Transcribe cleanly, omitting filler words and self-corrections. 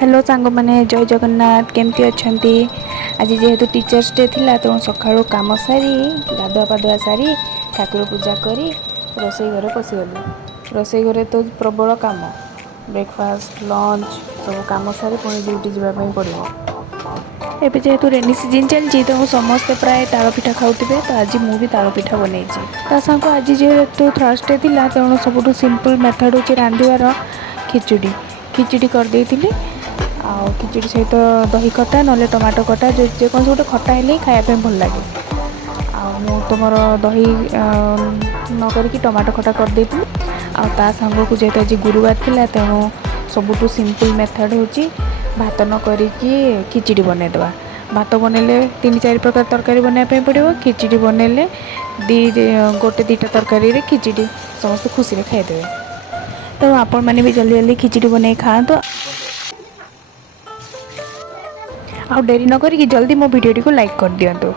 Hello सांग मैंने जय जगन्नाथ केमती अच्छा। आज जेहेतु टीचर्स डे थिला तेणु सका कम सारी गाधुआ पाधुआ सारी ठाकुर पूजा करी रोसई घरे पशिगली। रोसई घरे तो प्रबल कम ब्रेकफास्ट लंच सब कम सारी पुणी ड्यूटी जावाई पड़ो। एवं जेहेतु रेनी सीजन चलती तेणु समस्ते प्राय ताल पिठा खाऊे तो आज मुझे ताल पिठा बनई साग आज जेहेतु थर्सडे थिला तेणु सब सिंपल मेथड हूँ रांधार खिचुड़ी। खिचुड़ी करदे खिचुड़ी सहित दही खटा ना टमाटो खटा जेकोसी गोटे खटा हेल्ले खायापी भल लगे। तुमर दही नक टमाटो खटा करदे ता सांग को जेहेतु आज गुरुवार थिला तेणु सबुठु सिंपल मेथड हूँ भात न करिकी खिचड़ी बनईदे। भात बनइले 3-4 प्रकार तरकारी बनवाई पड़ो। खिचड़ी बनइले गोटे 2टा तरकारी खिचड़ी समस्त खुशी खाईदे। तेणु आपण मैंने भी जल्दी जल्दी खिचड़ी बनई खातु। आ डेरी न करी जल्दी मो वीडियो को लाइक कर दियंतु।